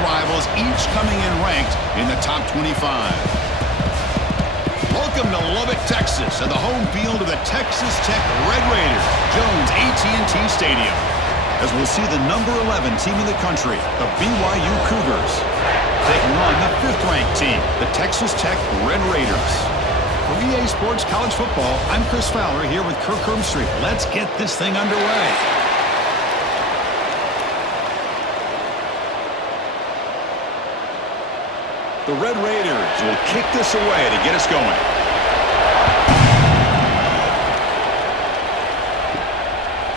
rivals, each coming in ranked in the top 25. Welcome to Lubbock, Texas, and the home field of the Texas Tech Red Raiders, Jones AT&T Stadium, as we'll see the number 11 team in the country, the BYU Cougars, taking on the 5th-ranked team, the Texas Tech Red Raiders. For EA Sports College Football, I'm Chris Fowler here with Kirk Hermstreet. Let's get this thing underway. The Red Raiders will kick this away to get us going.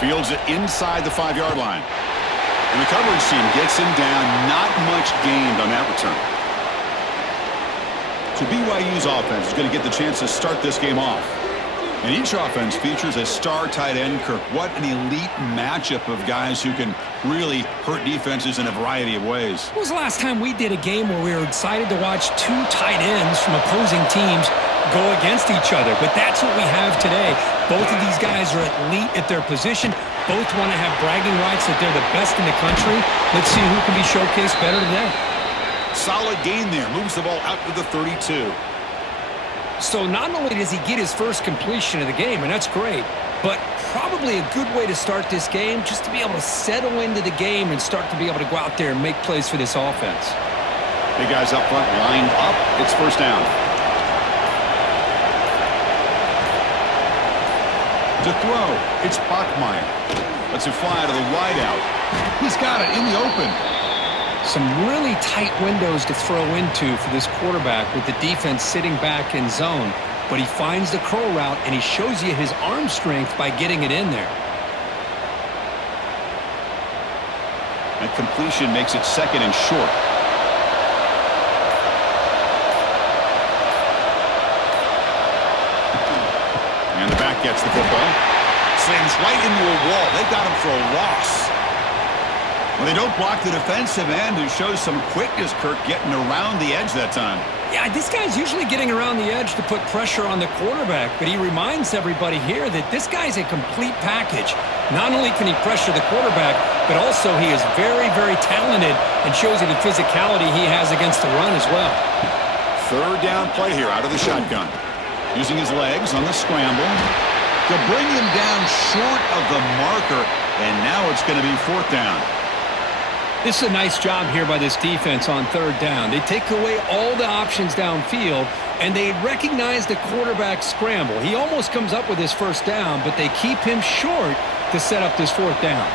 Fields it inside the 5-yard line. And the coverage team gets him down. Not much gained on that return. So BYU's offense is going to get the chance to start this game off. And each offense features a star tight end, Kirk. What an elite matchup of guys who can really hurt defenses in a variety of ways. When was the last time we did a game where we were excited to watch 2 tight ends from opposing teams go against each other? But that's what we have today. Both of these guys are elite at their position. Both want to have bragging rights that they're the best in the country. Let's see who can be showcased better today. Solid gain there. Moves the ball out to the 32. So not only does he get his first completion of the game, and that's great, but probably a good way to start this game just to be able to settle into the game and start to be able to go out there and make plays for this offense. Big guys up front lined up. It's first down. To throw, it's Bachmeier. Lets it fly to the wideout. He's got it in the open. Some really tight windows to throw into for this quarterback with the defense sitting back in zone. But he finds the curl route, and he shows you his arm strength by getting it in there. That completion makes it 2nd and short. And the back gets the football. Slams right into a wall. They got him for a loss. Well, they don't block the defensive end, who shows some quickness, Kirk, getting around the edge that time. Yeah, this guy's usually getting around the edge to put pressure on the quarterback, but he reminds everybody here that this guy's a complete package. Not only can he pressure the quarterback, but also he is very, very talented and shows you the physicality he has against the run as well. 3rd down play here out of the shotgun. Using his legs on the scramble to bring him down short of the marker, and now it's going to be 4th down. This is a nice job here by this defense on 3rd down. They take away all the options downfield, and they recognize the quarterback scramble. He almost comes up with his 1st down, but they keep him short to set up this 4th down.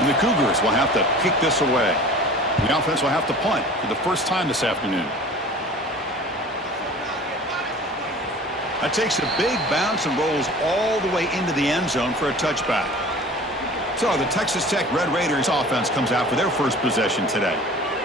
And the Cougars will have to kick this away. The offense will have to punt for the first time this afternoon. That takes a big bounce and rolls all the way into the end zone for a touchback. So the Texas Tech Red Raiders offense comes out for their first possession today.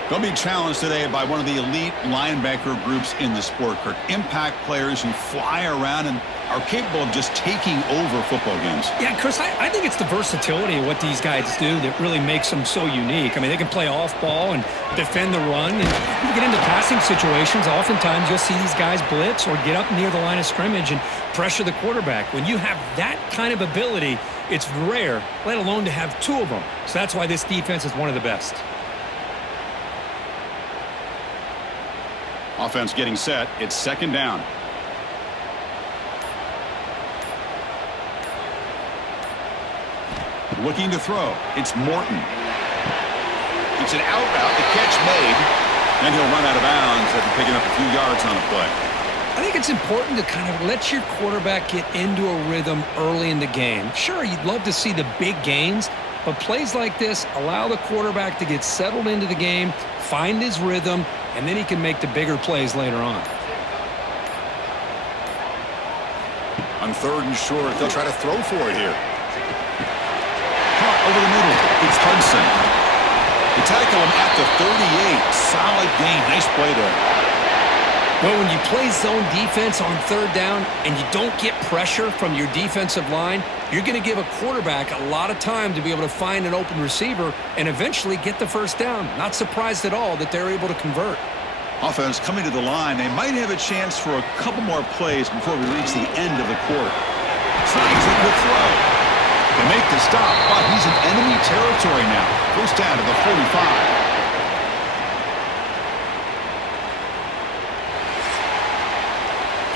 They'll be challenged today by one of the elite linebacker groups in the sport, Kirk. Impact players who fly around and are capable of just taking over football games. Yeah, Chris, I think it's the versatility of what these guys do that really makes them so unique. I mean, they can play off ball and defend the run. And you get into passing situations, oftentimes you'll see these guys blitz or get up near the line of scrimmage and pressure the quarterback. When you have that kind of ability, it's rare, let alone to have 2 of them. So that's why this defense is one of the best. Offense getting set. It's 2nd down. Looking to throw. It's Morton. It's an out route. The catch made. And he'll run out of bounds after picking up a few yards on the play. I think it's important to kind of let your quarterback get into a rhythm early in the game. Sure, you'd love to see the big gains, but plays like this allow the quarterback to get settled into the game, find his rhythm, and then he can make the bigger plays later on. On 3rd and short, they'll try to throw for it here. Caught over the middle. It's Hudson. They tackle him at the 38. Solid gain. Nice play there. Well, when you play zone defense on 3rd down and you don't get pressure from your defensive line, you're going to give a quarterback a lot of time to be able to find an open receiver and eventually get the 1st down. Not surprised at all that they're able to convert. Offense coming to the line. They might have a chance for a couple more plays before we reach the end of the quarter. Slides a good throw. They make the stop, but he's in enemy territory now. 1st down to the 45.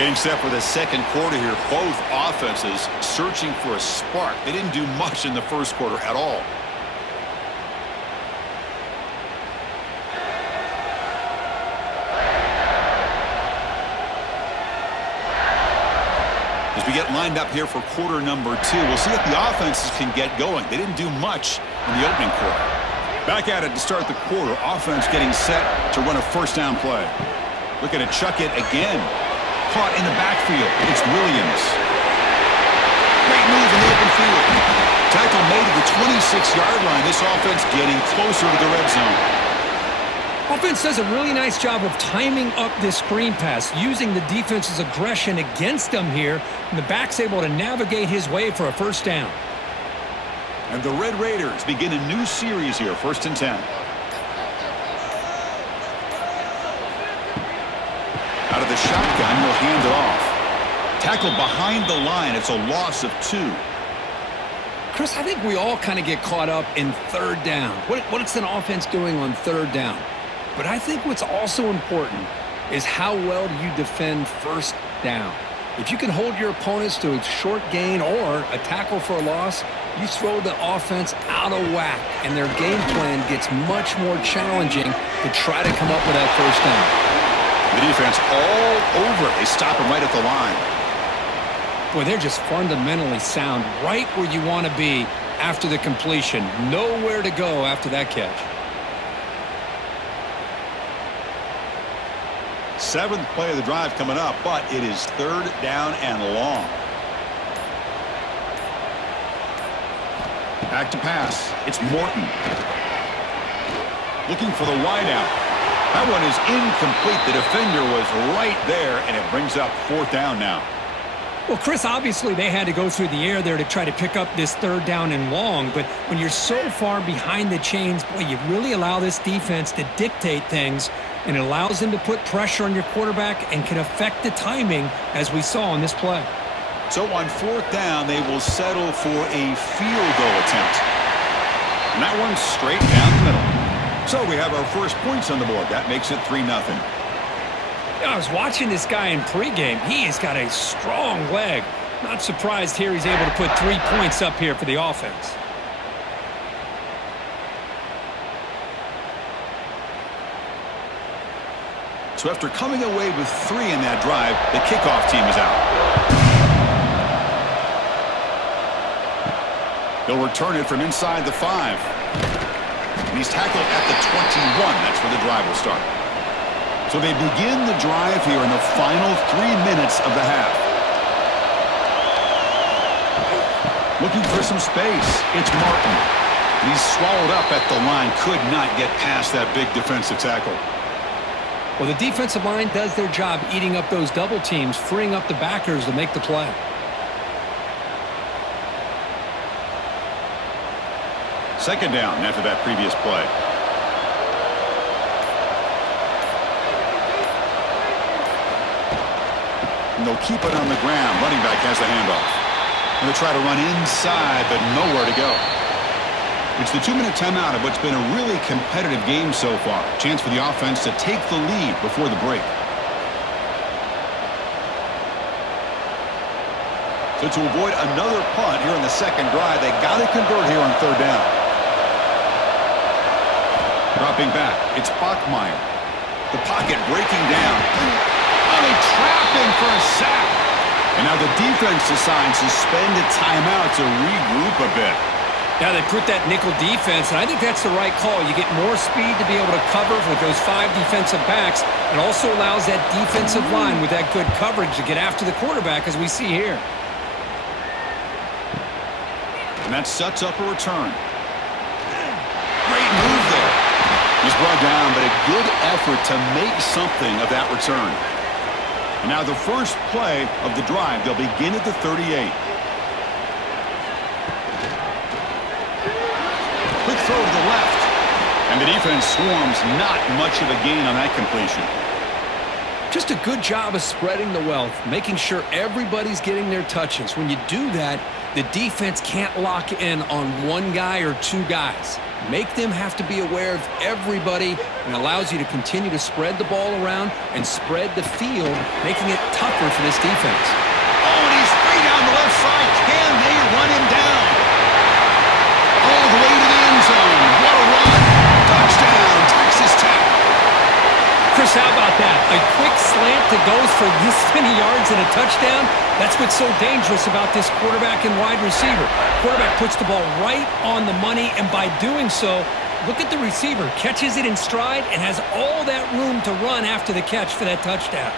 Getting set for the second quarter here. Both offenses searching for a spark. They didn't do much in the first quarter at all. As we get lined up here for quarter number 2, we'll see if the offenses can get going. They didn't do much in the opening quarter. Back at it to start the quarter. Offense getting set to run a first down play. Looking to chuck it again. Caught in the backfield. It's Williams. Great move in the open field. Tackle made at the 26-yard line. This offense getting closer to the red zone. Offense does a really nice job of timing up this screen pass, using the defense's aggression against them here, and the back's able to navigate his way for a first down. And the Red Raiders begin a new series here, 1st and 10. Out of the shotgun, he'll hand it off. Tackle behind the line. It's a loss of 2. Chris, I think we all kind of get caught up in third down. What's an offense doing on third down? But I think what's also important is how well do you defend first down. If you can hold your opponents to a short gain or a tackle for a loss, you throw the offense out of whack, and their game plan gets much more challenging to try to come up with that first down. The defense all over. They stop him right at the line. Boy, they're just fundamentally sound, right where you want to be after the completion. Nowhere to go after that catch. 7th play of the drive coming up, but it is 3rd down and long. Back to pass. It's Morton. Looking for the wideout. That one is incomplete. The defender was right there, and it brings up 4th down now. Well, Chris, obviously they had to go through the air there to try to pick up this 3rd down and long, but when you're so far behind the chains, boy, you really allow this defense to dictate things, and it allows them to put pressure on your quarterback and can affect the timing, as we saw on this play. So on 4th down, they will settle for a field goal attempt. And that one's straight down the middle. So we have our first points on the board. That makes it 3-0. I was watching this guy in pregame. He has got a strong leg. Not surprised here he's able to put 3 points up here for the offense. So after coming away with 3 in that drive, the kickoff team is out. They'll return it from inside the 5. And he's tackled at the 21. That's where the drive will start. So they begin the drive here in the final 3 minutes of the half. Looking for some space. It's Martin. And he's swallowed up at the line. Could not get past that big defensive tackle. Well, the defensive line does their job eating up those double teams, freeing up the backers to make the play. Second down after that previous play. And they'll keep it on the ground. Running back has the handoff. And they'll try to run inside, but nowhere to go. It's the 2-minute timeout of what's been a really competitive game so far. Chance for the offense to take the lead before the break. So to avoid another punt here in the second drive, they got to convert here on 3rd down. Dropping back, it's Bachmeier. The pocket breaking down. Oh, they trap him for a sack. And now the defense decides to spend a timeout to regroup a bit. Now they put that nickel defense, and I think that's the right call. You get more speed to be able to cover with those 5 defensive backs. It also allows that defensive line with that good coverage to get after the quarterback, as we see here. And that sets up a return. Great move there. He's brought down, but a good effort to make something of that return. And now the first play of the drive, they'll begin at the 38. Quick throw to the left. And the defense swarms, not much of a gain on that completion. Just a good job of spreading the wealth, making sure everybody's getting their touches. When you do that, the defense can't lock in on one guy or two guys. Make them have to be aware of everybody, and allows you to continue to spread the ball around and spread the field, making it tougher for this defense. Oh, and he's free down the left side. Can they run him down? All the way to the end zone. What a run. Touchdown, Texas Tech. Chris, how about that? A quick slant that goes for this many yards and a touchdown. That's what's so dangerous about this quarterback and wide receiver. Quarterback puts the ball right on the money, and by doing so, look at the receiver. Catches it in stride and has all that room to run after the catch for that touchdown.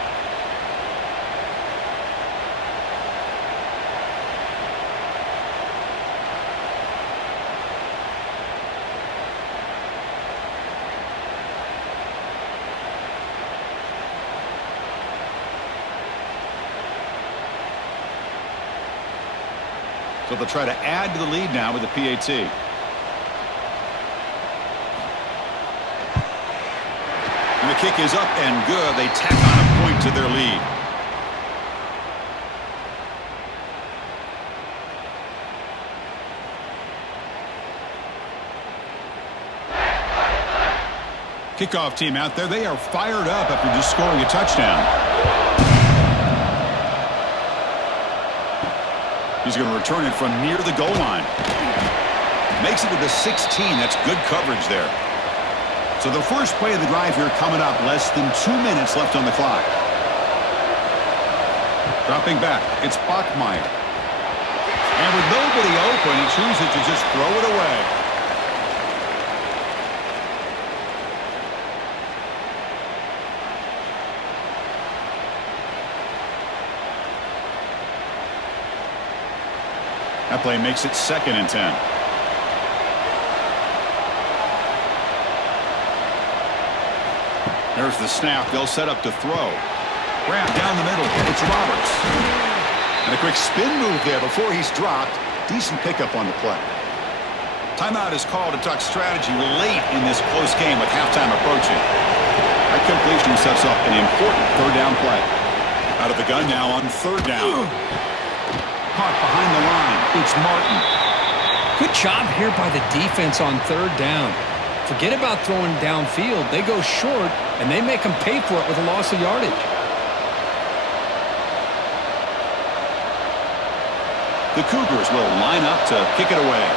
So they'll try to add to the lead now with the PAT. And the kick is up and good. They tack on a point to their lead. Kickoff team out there. They are fired up after just scoring a touchdown. He's going to return it from near the goal line. Makes it to the 16. That's good coverage there. So the first play of the drive here coming up. Less than 2 minutes left on the clock. Dropping back. It's Bachmeier. And with nobody open, he chooses to just throw it away. That play makes it 2nd and 10. There's the snap. They'll set up to throw. Grab down the middle. It's Roberts. And a quick spin move there before he's dropped. Decent pickup on the play. Timeout is called to talk strategy late in this close game with halftime approaching. That completion sets up an important 3rd down play. Out of the gun now on 3rd down. Caught behind the line. It's Martin. Good job here by the defense on 3rd down. Forget about throwing downfield. They go short, and they make them pay for it with a loss of yardage. The Cougars will line up to kick it away.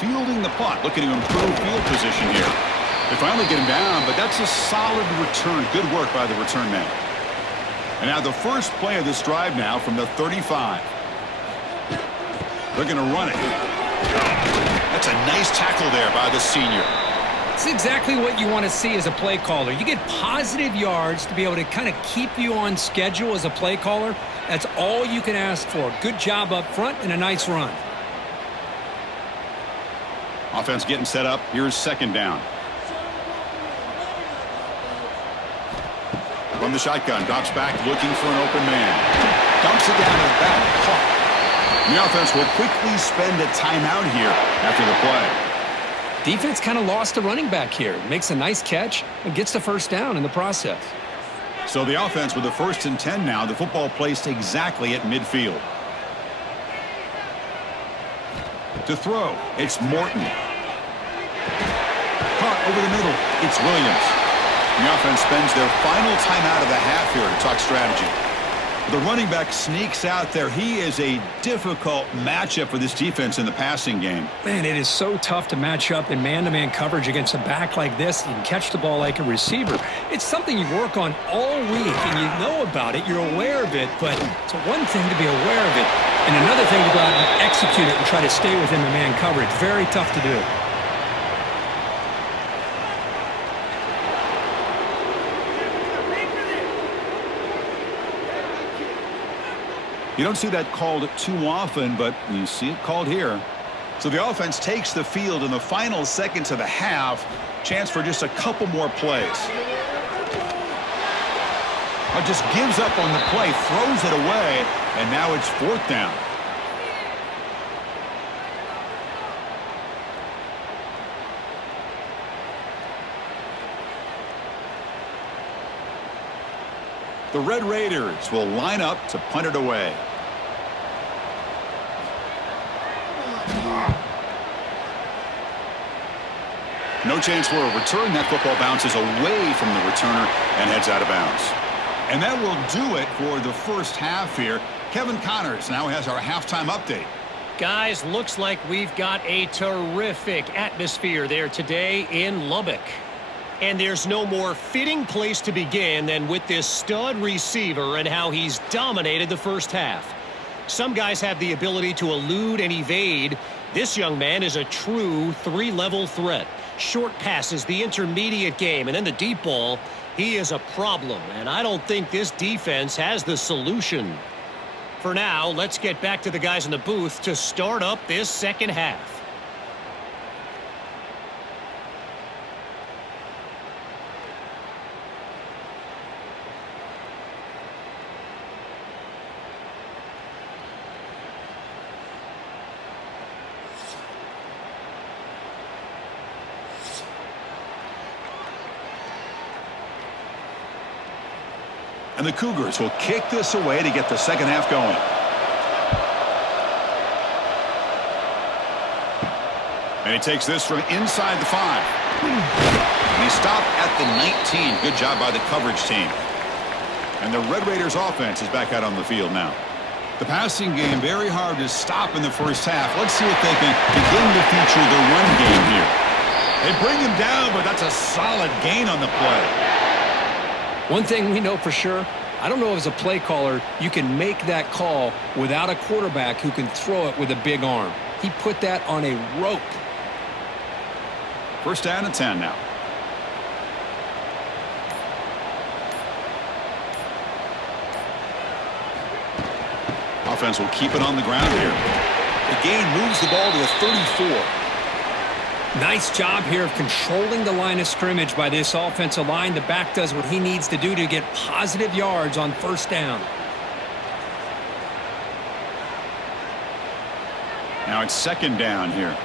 Fielding the punt, looking to improve field position here. They finally get him down, but that's a solid return. Good work by the return man. And now the first play of this drive now from the 35. They're going to run it. That's a nice tackle there by the senior. It's exactly what you want to see as a play caller. You get positive yards to be able to kind of keep you on schedule as a play caller. That's all you can ask for. Good job up front and a nice run. Offense getting set up. Here's 2nd down. From the shotgun, drops back, looking for an open man. Dumps it down to the back. Caught. The offense will quickly spend a timeout here after the play. Defense kind of lost a running back here. Makes a nice catch and gets the 1st down in the process. So the offense with the 1st and 10 now. The football placed exactly at midfield. To throw, it's Morton. Caught over the middle, it's Williams. The offense spends their final timeout of the half here to talk strategy. The running back sneaks out there. He is a difficult matchup for this defense in the passing game. Man, it is so tough to match up in man-to-man coverage against a back like this. You can catch the ball like a receiver. It's something you work on all week, and you know about it. You're aware of it, but it's one thing to be aware of it, and another thing to go out and execute it and try to stay within the man coverage. Very tough to do. You don't see that called too often, but you see it called here. So the offense takes the field in the final seconds of the half. Chance for just a couple more plays. Just gives up on the play, throws it away, and now it's 4th down. The Red Raiders will line up to punt it away. No chance for a return. That football bounces away from the returner and heads out of bounds. And that will do it for the first half here. Kevin Connors now has our halftime update. Guys, looks like we've got a terrific atmosphere there today in Lubbock. And there's no more fitting place to begin than with this stud receiver and how he's dominated the first half. Some guys have the ability to elude and evade. This young man is a true three-level threat. Short passes, the intermediate game, and then the deep ball. He is a problem, and I don't think this defense has the solution. For now, let's get back to the guys in the booth to start up this second half. And the Cougars will kick this away to get the second half going. And he takes this from inside the 5. And he stopped at the 19. Good job by the coverage team. And the Red Raiders offense is back out on the field now. The passing game very hard to stop in the first half. Let's see if they can begin to feature the run game here. They bring him down, but that's a solid gain on the play. One thing we know for sure, I don't know as a play caller, you can make that call without a quarterback who can throw it with a big arm. He put that on a rope. First down and 10 now. Offense will keep it on the ground here. The gain moves the ball to a 34. Nice job here of controlling the line of scrimmage by this offensive line. The back does what he needs to do to get positive yards on first down. Now it's second down here.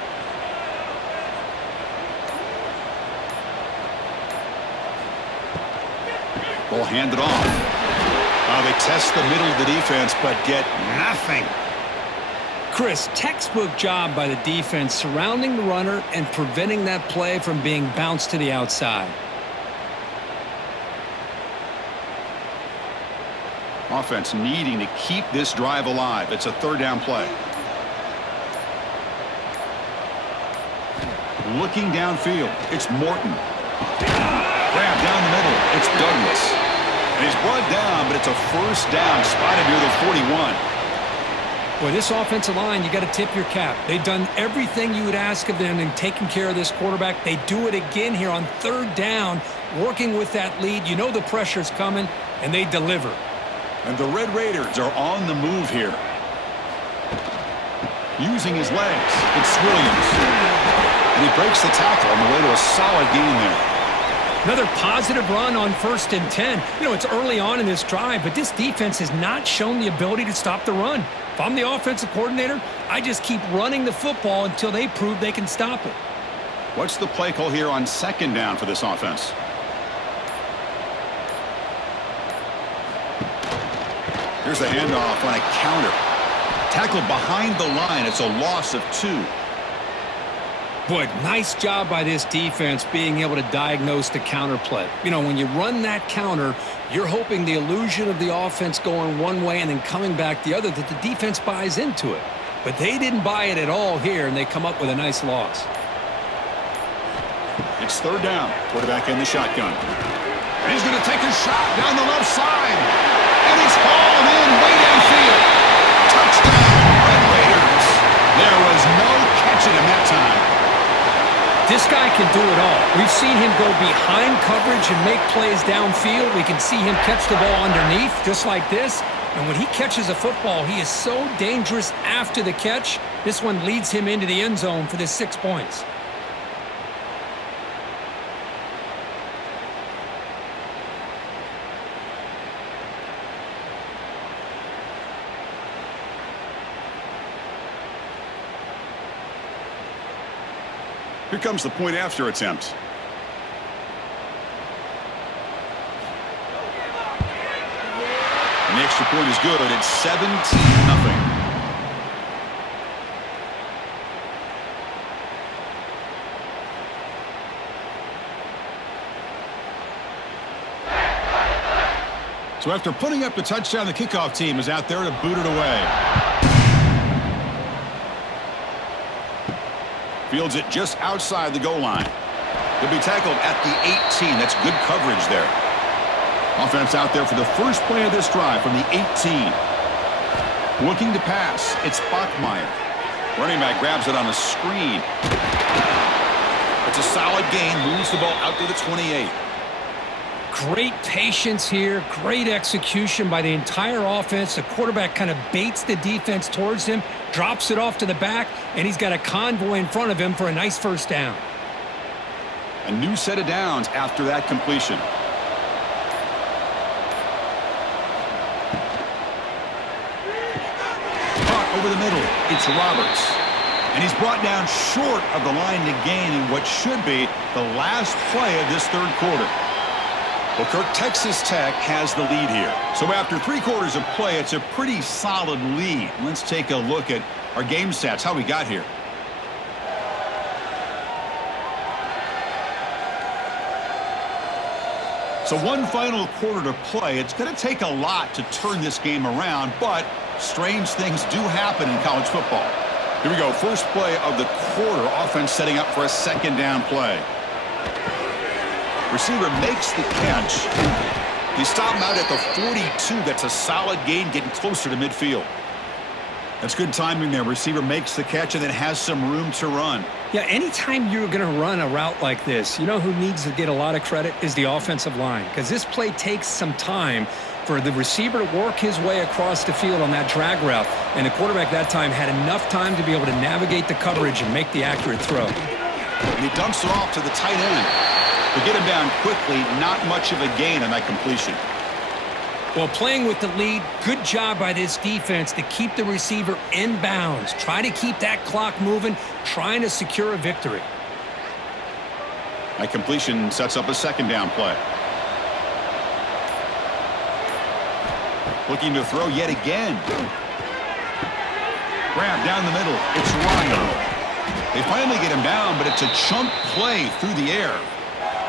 Ball handed off. They test the middle of the defense, but get nothing. Chris, textbook job by the defense surrounding the runner and preventing that play from being bounced to the outside. Offense needing to keep this drive alive. It's a third down play. Looking downfield, it's Morton. Grab down the middle, it's Douglas. And he's brought down, but it's a first down spotted near the 41. Boy, this offensive line, you got to tip your cap. They've done everything you would ask of them in taking care of this quarterback. They do it again here on third down, working with that lead. You know the pressure's coming, and they deliver. And the Red Raiders are on the move here. Using his legs, it's Williams. And he breaks the tackle on the way to a solid gain there. Another positive run on 1st and 10. You know, it's early on in this drive, but this defense has not shown the ability to stop the run. If I'm the offensive coordinator, I just keep running the football until they prove they can stop it. What's the play call here on second down for this offense? Here's the handoff on a counter. Tackled behind the line. It's a loss of 2. Boy, nice job by this defense being able to diagnose the counter play. You know, when you run that counter, you're hoping the illusion of the offense going one way and then coming back the other, that the defense buys into it. But they didn't buy it at all here, and they come up with a nice loss. It's third down. Quarterback in the shotgun. And he's going to take a shot down the left side. And he's hauled in way downfield. Touchdown, Red Raiders. There was no catching him that time. This guy can do it all. We've seen him go behind coverage and make plays downfield. We can see him catch the ball underneath, just like this. And when he catches a football, he is so dangerous after the catch. This one leads him into the end zone for the 6 points. Here comes the point after attempt. The extra point is good. It's 17-0. So after putting up the touchdown, the kickoff team is out there to boot it away. Fields it just outside the goal line. He'll be tackled at the 18. That's good coverage there. Offense out there for the first play of this drive from the 18. Looking to pass. It's Bachmeier. Running back grabs it on a screen. It's a solid gain. Moves the ball out to the 28. Great patience here. Great execution by the entire offense. The quarterback kind of baits the defense towards him, drops it off to the back, and he's got a convoy in front of him for a nice first down. A new set of downs after that completion. Caught over the middle. It's Roberts. And he's brought down short of the line to gain in what should be the last play of this third quarter. Well, Kirk, Texas Tech has the lead here. So after 3 quarters of play, it's a pretty solid lead. Let's take a look at our game stats, how we got here. So one final quarter to play. It's going to take a lot to turn this game around, but strange things do happen in college football. Here we go. First play of the quarter. Offense setting up for a second down play. Receiver makes the catch. He stopped him out at the 42. That's a solid gain, getting closer to midfield. That's good timing there. Receiver makes the catch and then has some room to run. Yeah, anytime you're going to run a route like this, you know who needs to get a lot of credit is the offensive line, because this play takes some time for the receiver to work his way across the field on that drag route, and the quarterback that time had enough time to be able to navigate the coverage and make the accurate throw. And he dumps it off to the tight end. To get him down quickly, not much of a gain on that completion. Well, playing with the lead, good job by this defense to keep the receiver in bounds. Try to keep that clock moving, trying to secure a victory. That completion sets up a second down play. Looking to throw yet again. Grab down the middle. It's Ryan. They finally get him down, but it's a chunk play through the air.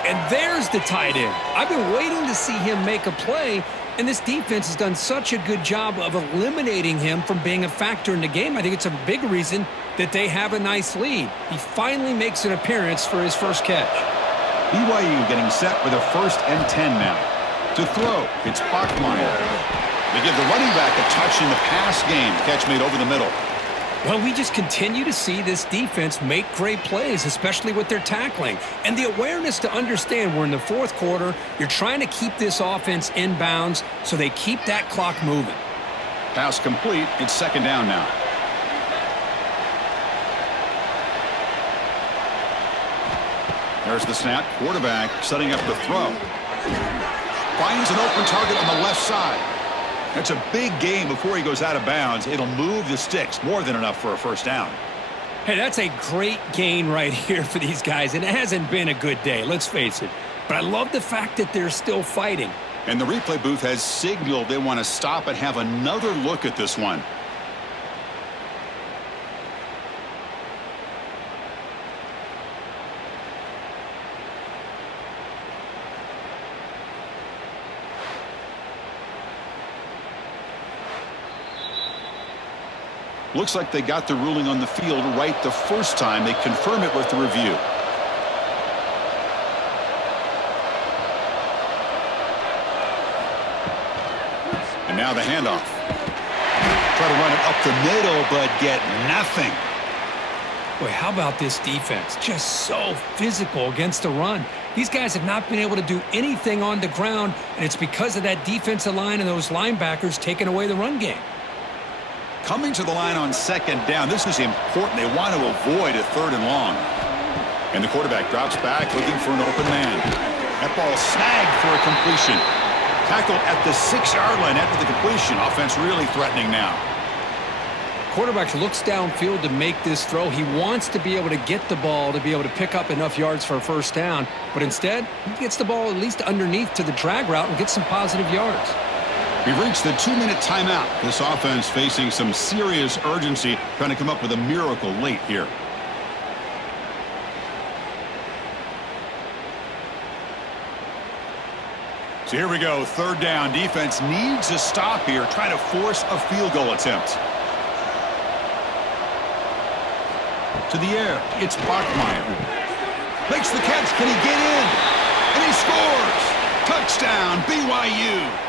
And there's the tight end. I've been waiting to see him make a play, and this defense has done such a good job of eliminating him from being a factor in the game. I think it's a big reason that they have a nice lead. He finally makes an appearance for his first catch. BYU getting set with a 1st and 10 now. To throw, it's Bachmeier. They give the running back a touch in the pass game. Catch made over the middle. Well, we just continue to see this defense make great plays, especially with their tackling. And the awareness to understand we're in the 4th quarter, you're trying to keep this offense in bounds so they keep that clock moving. Pass complete. It's second down now. There's the snap. Quarterback setting up the throw. Finds an open target on the left side. That's a big gain before he goes out of bounds. It'll move the sticks. More than enough for a first down. Hey, that's a great gain right here for these guys. And it hasn't been a good day, let's face it. But I love the fact that they're still fighting. And the replay booth has signaled they want to stop and have another look at this one. Looks like they got the ruling on the field right the first time. They confirm it with the review. And now the handoff. Try to run it up the middle, but get nothing. Boy, how about this defense? Just so physical against the run. These guys have not been able to do anything on the ground, and it's because of that defensive line and those linebackers taking away the run game. Coming to the line on second down. This is important. They want to avoid a 3rd and long. And the quarterback drops back looking for an open man. That ball snagged for a completion. Tackled at the 6-yard line after the completion. Offense really threatening now. Quarterback looks downfield to make this throw. He wants to be able to get the ball to be able to pick up enough yards for a first down. But instead, he gets the ball at least underneath to the drag route and gets some positive yards. We've reached the 2-minute timeout. This offense facing some serious urgency, trying to come up with a miracle late here. So here we go, third down. Defense needs a stop here, trying to force a field goal attempt. To the air, it's Bachmeier. Makes the catch, can he get in? And he scores! Touchdown, BYU!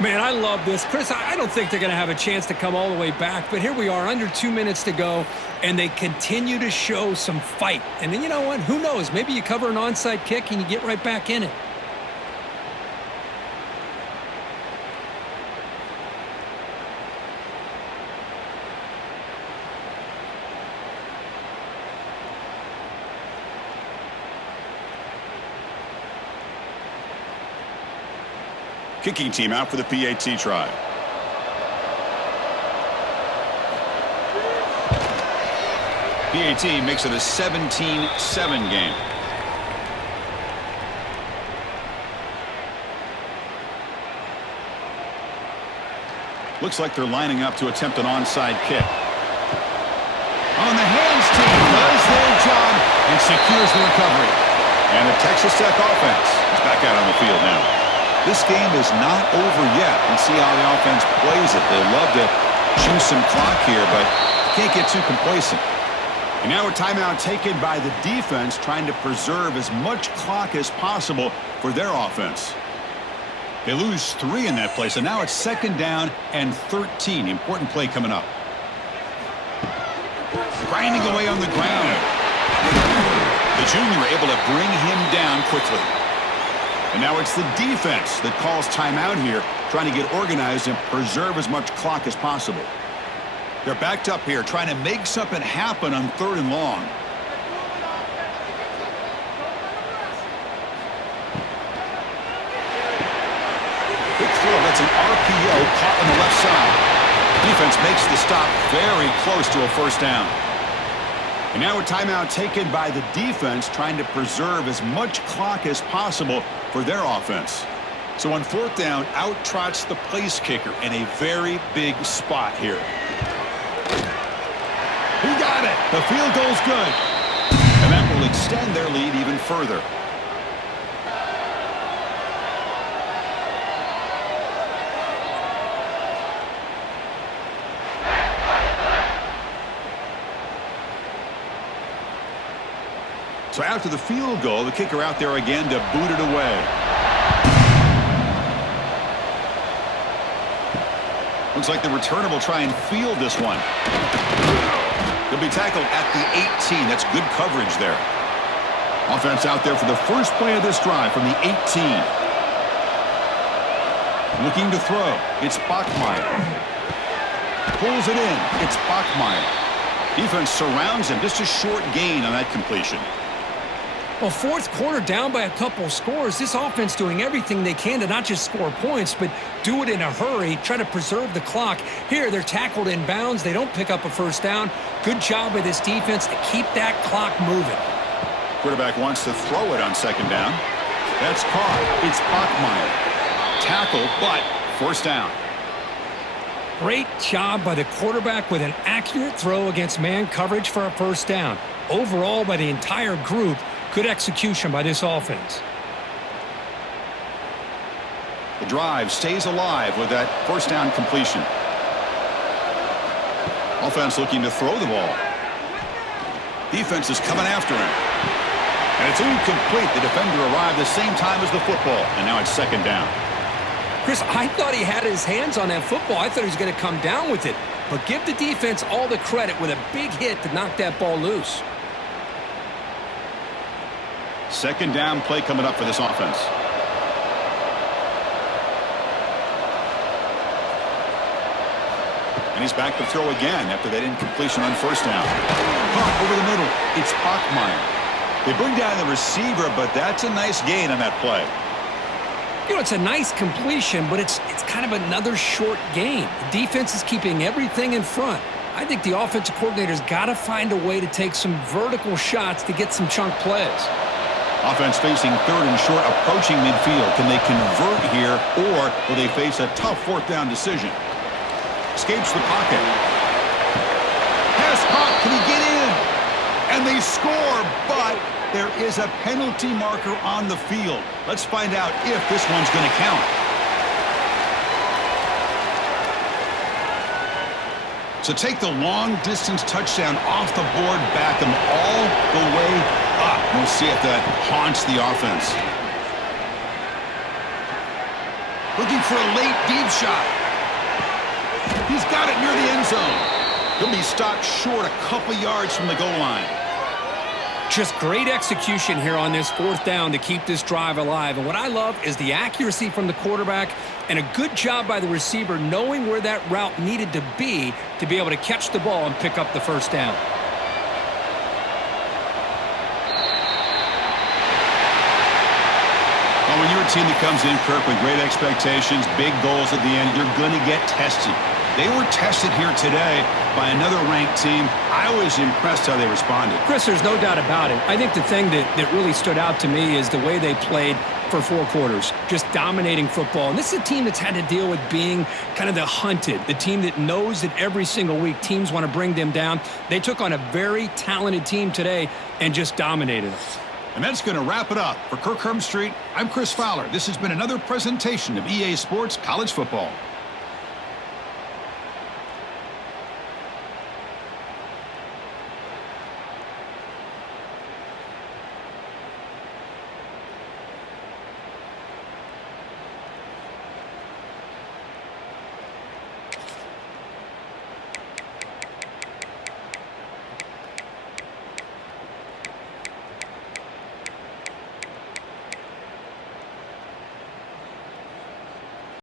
Man, I love this. Chris, I don't think they're going to have a chance to come all the way back, but here we are, under 2 minutes to go, and they continue to show some fight. And then you know what? Who knows? Maybe you cover an onside kick and you get right back in it. Kicking team out for the PAT try. PAT makes it a 17-7 game. Looks like they're lining up to attempt an onside kick. On the hands team does their job and secures the recovery. And the Texas Tech offense is back out on the field now. This game is not over yet, and see how the offense plays it. They love to chew some clock here, but can't get too complacent. And now a timeout taken by the defense, trying to preserve as much clock as possible for their offense. They lose 3 in that play, so now it's 2nd down and 13. Important play coming up. Grinding away on the ground. The junior able to bring him down quickly. And now it's the defense that calls timeout here, trying to get organized and preserve as much clock as possible. They're backed up here, trying to make something happen on 3rd and long. Quick throw, that's an RPO caught on the left side. Defense makes the stop very close to a 1st down. And now a timeout taken by the defense, trying to preserve as much clock as possible for their offense. So on 4th down, out trots the place kicker in a very big spot here. He got it. The field goal's good. And that will extend their lead even further. So after the field goal, the kicker out there again to boot it away. Looks like the returner will try and field this one. He'll be tackled at the 18. That's good coverage there. Offense out there for the first play of this drive from the 18. Looking to throw. It's Bachmeier. Pulls it in. It's Bachmeier. Defense surrounds him. Just a short gain on that completion. Well, 4th quarter down by a couple of scores. This offense doing everything they can to not just score points, but do it in a hurry, try to preserve the clock. Here, they're tackled in bounds. They don't pick up a 1st down. Good job by this defense to keep that clock moving. Quarterback wants to throw it on 2nd down. That's caught. It's Bachmeier. Tackle, but 1st down. Great job by the quarterback with an accurate throw against man coverage for a 1st down. Overall, by the entire group, good execution by this offense. The drive stays alive with that 1st down completion. Offense looking to throw the ball. Defense is coming after him. And it's incomplete. The defender arrived the same time as the football. And now it's 2nd down. Chris, I thought he had his hands on that football. I thought he was going to come down with it. But give the defense all the credit with a big hit to knock that ball loose. 2nd down play coming up for this offense. And he's back to throw again after that incompletion on 1st down. Caught over the middle. It's Bachmeier. They bring down the receiver, but that's a nice gain on that play. You know, it's a nice completion, but it's kind of another short game. The defense is keeping everything in front. I think the offensive coordinator's got to find a way to take some vertical shots to get some chunk plays. Offense facing third and short, approaching midfield. Can they convert here, or will they face a tough fourth down decision? Escapes the pocket. Pass caught. Can he get in? And they score, but there is a penalty marker on the field. Let's find out if this one's going to count. So take the long-distance touchdown off the board, back them all the way up. We'll see if that haunts the offense. Looking for a late deep shot. He's got it near the end zone. He'll be stopped short a couple yards from the goal line. Just great execution here on this fourth down to keep this drive alive. And what I love is the accuracy from the quarterback and a good job by the receiver knowing where that route needed to be able to catch the ball and pick up the first down. Well, when you're a team that comes in, Kirk, with great expectations, big goals at the end, you're going to get tested. They were tested here today by another ranked team. I was impressed how they responded. Chris, there's no doubt about it. I think the thing that really stood out to me is the way they played for 4 quarters, just dominating football. And this is a team that's had to deal with being kind of the hunted, the team that knows that every single week teams want to bring them down. They took on a very talented team today and just dominated them. And that's going to wrap it up. For Kirk Herbstreit, I'm Chris Fowler. This has been another presentation of EA Sports College Football.